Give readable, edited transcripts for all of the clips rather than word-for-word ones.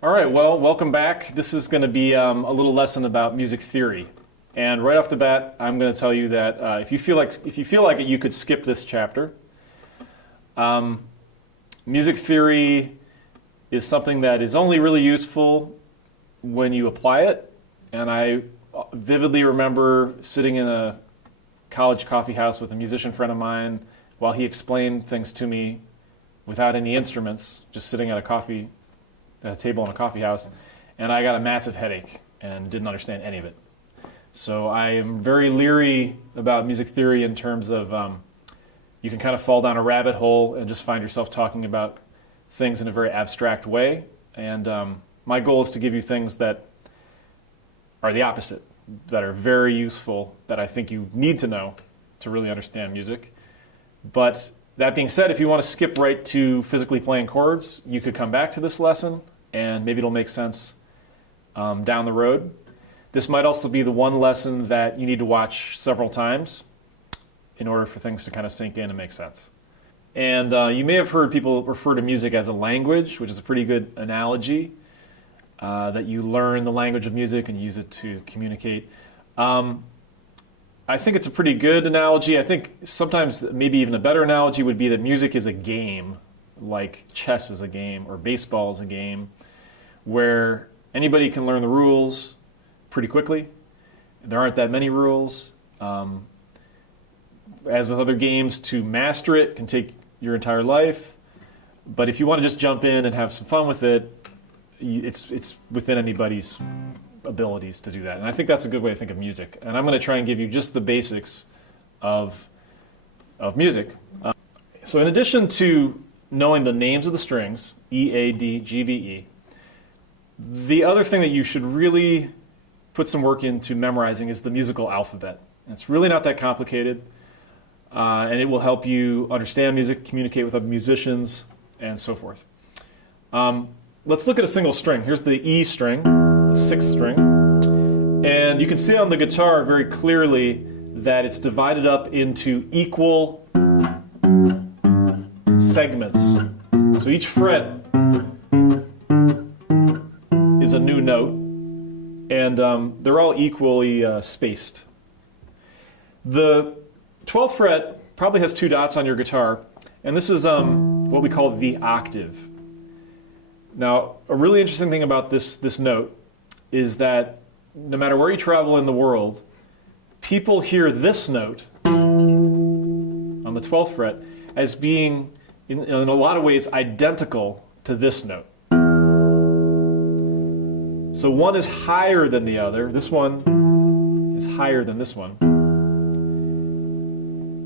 All right, well, welcome back. This is going to be a little lesson about music theory. And right off the bat, I'm going to tell you that if you feel like it, you could skip this chapter. Music theory is something that is only really useful when you apply it. And I vividly remember sitting in a college coffee house with a musician friend of mine while he explained things to me without any instruments, just sitting at a table in a coffee house, and I got a massive headache and didn't understand any of it. So I am very leery about music theory in terms of you can kind of fall down a rabbit hole and just find yourself talking about things in a very abstract way. And my goal is to give you things that are the opposite, that are very useful, that I think you need to know to really understand music. But that being said, if you want to skip right to physically playing chords, you could come back to this lesson and maybe it'll make sense down the road. This might also be the one lesson that you need to watch several times in order for things to kind of sink in and make sense. And you may have heard people refer to music as a language, which is a pretty good analogy, that you learn the language of music and use it to communicate. I think it's a pretty good analogy. I think sometimes maybe even a better analogy would be that music is a game, like chess is a game or baseball is a game, where anybody can learn the rules pretty quickly. There aren't that many rules. As with other games, to master it can take your entire life. But if you want to just jump in and have some fun with it, it's within anybody's abilities to do that. And I think that's a good way to think of music. And I'm going to try and give you just the basics of music. So in addition to knowing the names of the strings, E, A, D, G, B, E, the other thing that you should really put some work into memorizing is the musical alphabet. And it's really not that complicated. And it will help you understand music, communicate with other musicians, and so forth. Let's look at a single string. Here's the E string, the sixth string. And you can see on the guitar very clearly that it's divided up into equal segments. So each fret is a new note, and they're all equally spaced. The 12th fret probably has two dots on your guitar, and this is what we call the octave. Now, a really interesting thing about this note is that no matter where you travel in the world, people hear this note on the 12th fret as being, in a lot of ways, identical to this note. So one is higher than the other. This one is higher than this one.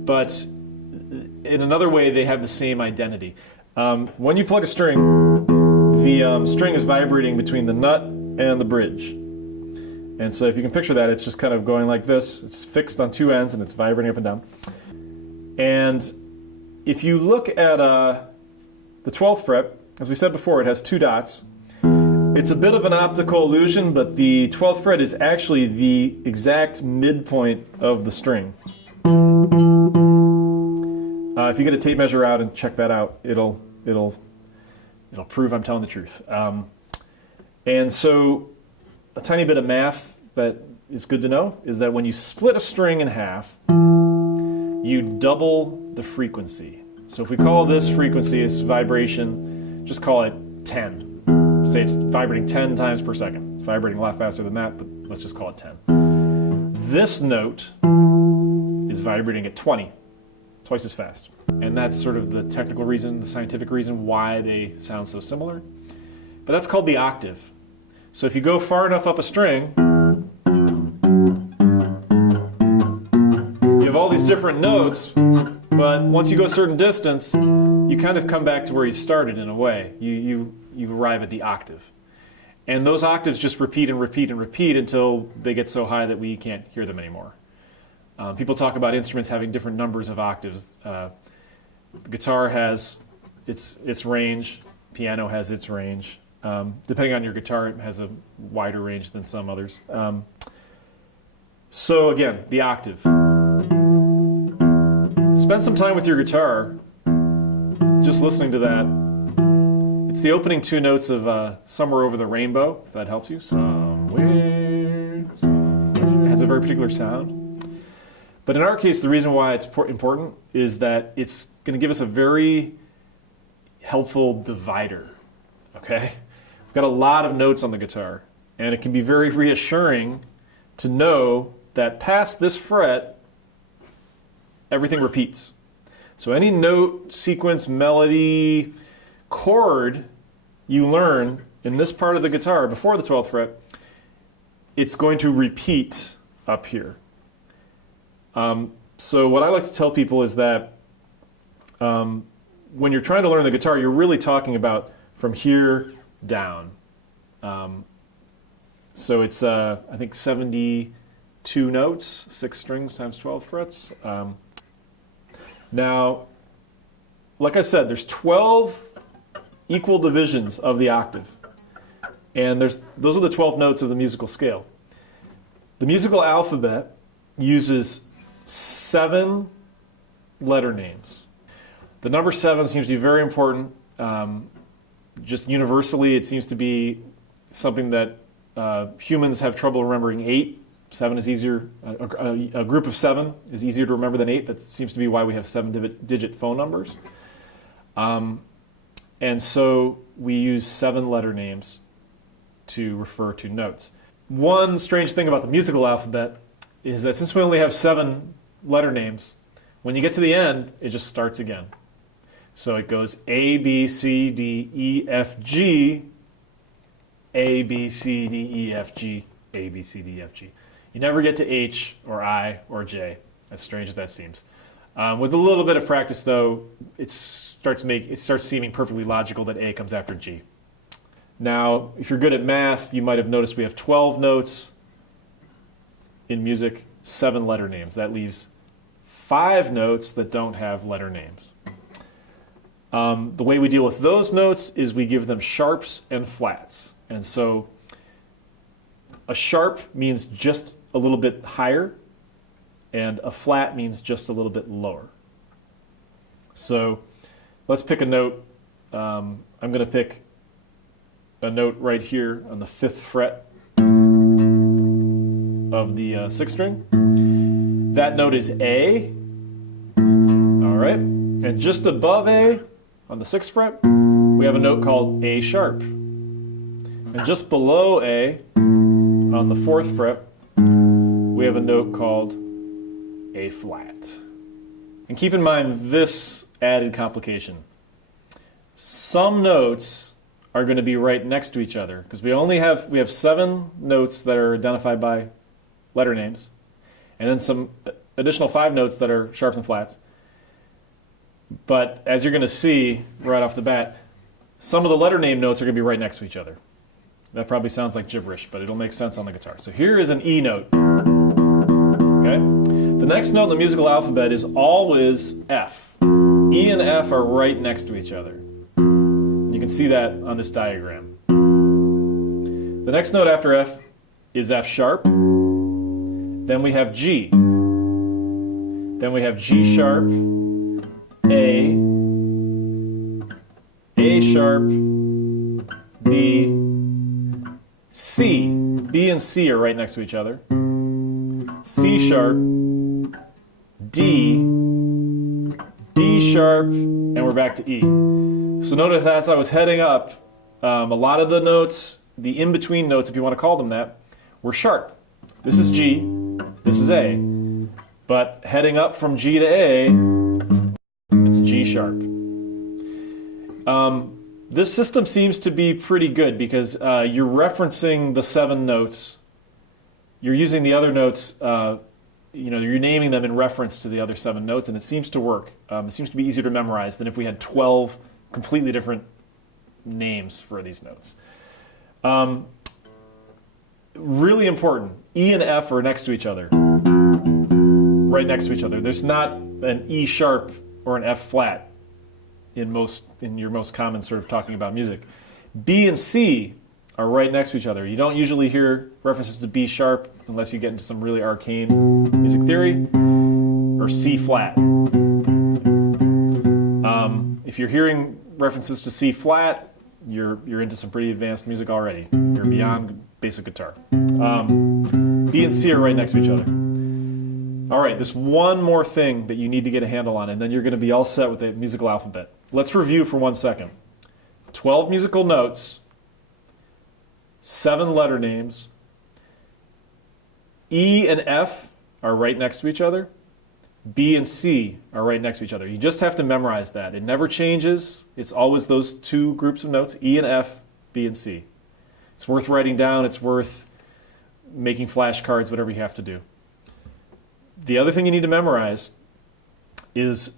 But in another way, they have the same identity. When you plug a string, the string is vibrating between the nut and the bridge. And so if you can picture that, it's just kind of going like this. It's fixed on two ends and it's vibrating up and down. And if you look at the 12th fret, as we said before, it has two dots. It's a bit of an optical illusion, but the 12th fret is actually the exact midpoint of the string. If you get a tape measure out and check that out, it'll prove I'm telling the truth. And so a tiny bit of math that is good to know is that when you split a string in half, you double the frequency. So if we call this frequency, this vibration, just call it 10. Say it's vibrating 10 times per second. It's vibrating a lot faster than that, but let's just call it 10. This note is vibrating at 20, twice as fast. And that's sort of the technical reason, the scientific reason why they sound so similar. But that's called the octave. So if you go far enough up a string, you have all these different notes, but once you go a certain distance, you kind of come back to where you started in a way. You arrive at the octave. And those octaves just repeat and repeat and repeat until they get so high that we can't hear them anymore. People talk about instruments having different numbers of octaves. The guitar has its range, piano has its range. Depending on your guitar, it has a wider range than some others. So again, the octave. Spend some time with your guitar just listening to that It's the opening two notes of Somewhere Over the Rainbow, if that helps you. Somewhere, somewhere. It has a very particular sound. But in our case, the reason why it's important is that it's going to give us a very helpful divider, okay? We've got a lot of notes on the guitar, and it can be very reassuring to know that past this fret, everything repeats. So any note, sequence, melody, chord you learn in this part of the guitar before the 12th fret, it's going to repeat up here. So what I like to tell people is that when you're trying to learn the guitar, you're really talking about from here down. So it's, I think, 72 notes, 6 strings times 12 frets. Now, like I said, there's 12 equal divisions of the octave. And those are the 12 notes of the musical scale. The musical alphabet uses 7 letter names. The number 7 seems to be very important. Just universally, it seems to be something that humans have trouble remembering 8. 7 is easier. A group of 7 is easier to remember than 8. That seems to be why we have 7-digit phone numbers. And so we use 7 letter names to refer to notes. One strange thing about the musical alphabet is that since we only have 7 letter names, when you get to the end, it just starts again. So it goes A, B, C, D, E, F, G, A, B, C, D, E, F, G, A, B, C, D, E, F, G. You never get to H or I or J, as strange as that seems. With a little bit of practice, though, it starts seeming perfectly logical that A comes after G. Now, if you're good at math, you might have noticed we have 12 notes in music, 7 letter names. That leaves 5 notes that don't have letter names. The way we deal with those notes is we give them sharps and flats. And so a sharp means just a little bit higher, and a flat means just a little bit lower. So let's pick a note. I'm going to pick a note right here on the 5th fret of the 6th string. That note is A. All right. And just above A, on the 6th fret, we have a note called A sharp. And just below A, on the 4th fret, we have a note called A flat. And keep in mind this added complication. Some notes are going to be right next to each other because we have 7 notes that are identified by letter names, and then some additional 5 notes that are sharps and flats. But as you're going to see right off the bat, some of the letter name notes are going to be right next to each other. That probably sounds like gibberish, but it'll make sense on the guitar. So here is an E note. Okay? The next note in the musical alphabet is always F. E and F are right next to each other. You can see that on this diagram. The next note after F is F sharp. Then we have G. Then we have G sharp, A sharp, B, C. B and C are right next to each other. C sharp, D, D sharp, and we're back to E. So notice as I was heading up, a lot of the notes, the in-between notes, if you want to call them that, were sharp. This is G, this is A. But heading up from G to A, it's G sharp. This system seems to be pretty good because you're referencing the 7 notes. You're using the other notes, you're naming them in reference to the other 7 notes, and it seems to work. It seems to be easier to memorize than if we had 12 completely different names for these notes. Really important, E and F are next to each other, right next to each other. There's not an E sharp or an F flat in your most common sort of talking about music. B and C are right next to each other. You don't usually hear references to B sharp unless you get into some really arcane music theory, or C flat. If you're hearing references to C flat, you're into some pretty advanced music already. You're beyond basic guitar. B and C are right next to each other. All right, there's one more thing that you need to get a handle on, and then you're going to be all set with the musical alphabet. Let's review for 1 second. 12 musical notes, 7 letter names. E and F are right next to each other. B and C are right next to each other. You just have to memorize that. It never changes. It's always those 2 groups of notes, E and F, B and C. It's worth writing down. It's worth making flashcards, whatever you have to do. The other thing you need to memorize is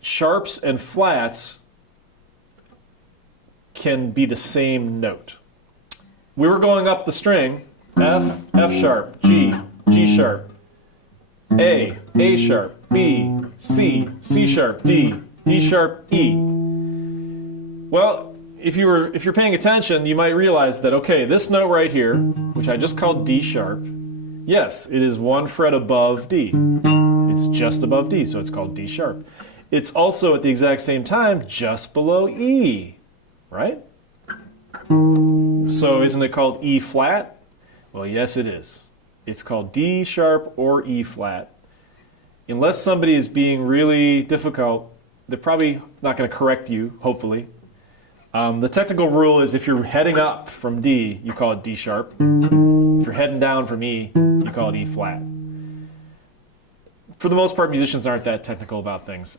sharps and flats can be the same note. We were going up the string, F, F sharp, G, G sharp, A sharp, B, C, C sharp, D, D sharp, E. Well, if you're paying attention, you might realize that, okay, this note right here, which I just called D sharp, yes, it is 1 fret above D. It's just above D, so it's called D sharp. It's also at the exact same time just below E, right? So isn't it called E flat? Well, yes, it is. It's called D sharp or E flat. Unless somebody is being really difficult, they're probably not going to correct you, hopefully. The technical rule is if you're heading up from D, you call it D sharp. If you're heading down from E, you call it E flat. For the most part, musicians aren't that technical about things.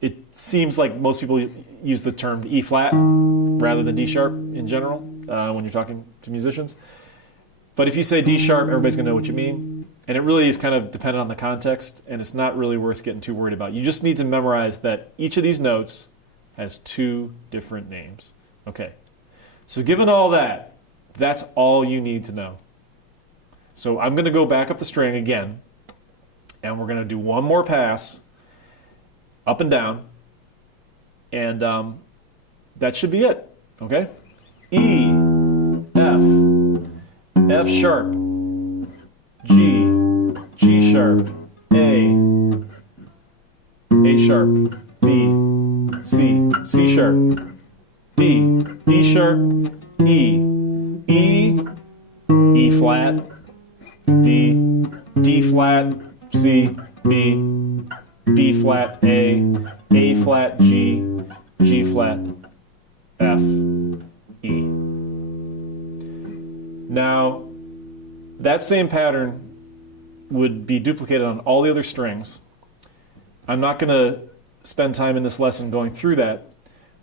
It seems like most people use the term E flat rather than D sharp in general when you're talking to musicians. But if you say D sharp, everybody's going to know what you mean. And it really is kind of dependent on the context, and it's not really worth getting too worried about. You just need to memorize that each of these notes has 2 different names. Okay, so given all that, that's all you need to know. So I'm going to go back up the string again, and we're going to do one more pass, up and down, and that should be it, okay? E, F, F sharp, G, G sharp, A sharp, B, C, C sharp, D, D sharp, E, E, E flat, D, D flat, C, B, B flat, A flat, G, G flat, F, E. Now, that same pattern would be duplicated on all the other strings. I'm not going to spend time in this lesson going through that,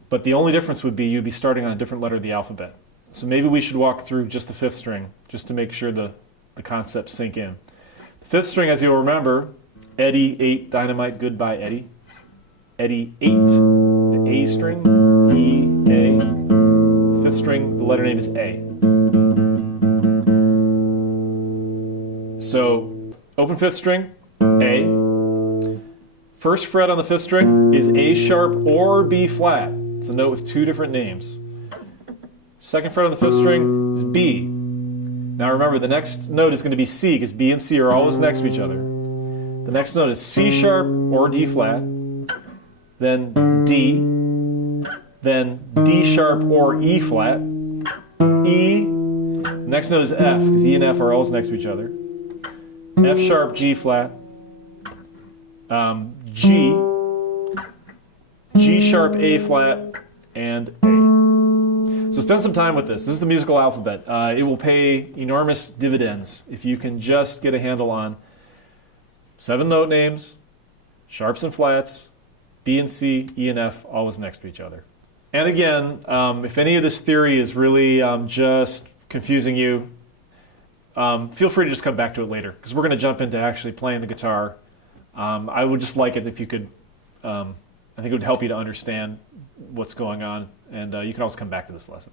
but the only difference would be you'd be starting on a different letter of the alphabet. So maybe we should walk through just the 5th string, just to make sure the concepts sink in. The 5th string, as you'll remember, Eddie ate dynamite, goodbye Eddie. Eddie ate the A string, E, A. 5th string, the letter name is A. So, open 5th string, A. First fret on the 5th string is A sharp or B flat. It's a note with 2 different names. Second fret on the 5th string is B. Now remember, the next note is going to be C, because B and C are always next to each other. The next note is C sharp or D flat, then D, then D sharp or E flat, E. The next note is F, because E and F are always next to each other. F sharp, G flat, G, G sharp, A flat, and A. So spend some time with this. This is the musical alphabet. It will pay enormous dividends if you can just get a handle on 7 note names, sharps and flats, B and C, E and F, always next to each other. And again, if any of this theory is really just confusing you, feel free to just come back to it later, because we're going to jump into actually playing the guitar. I would just like it if you could, I think it would help you to understand what's going on, and you can also come back to this lesson.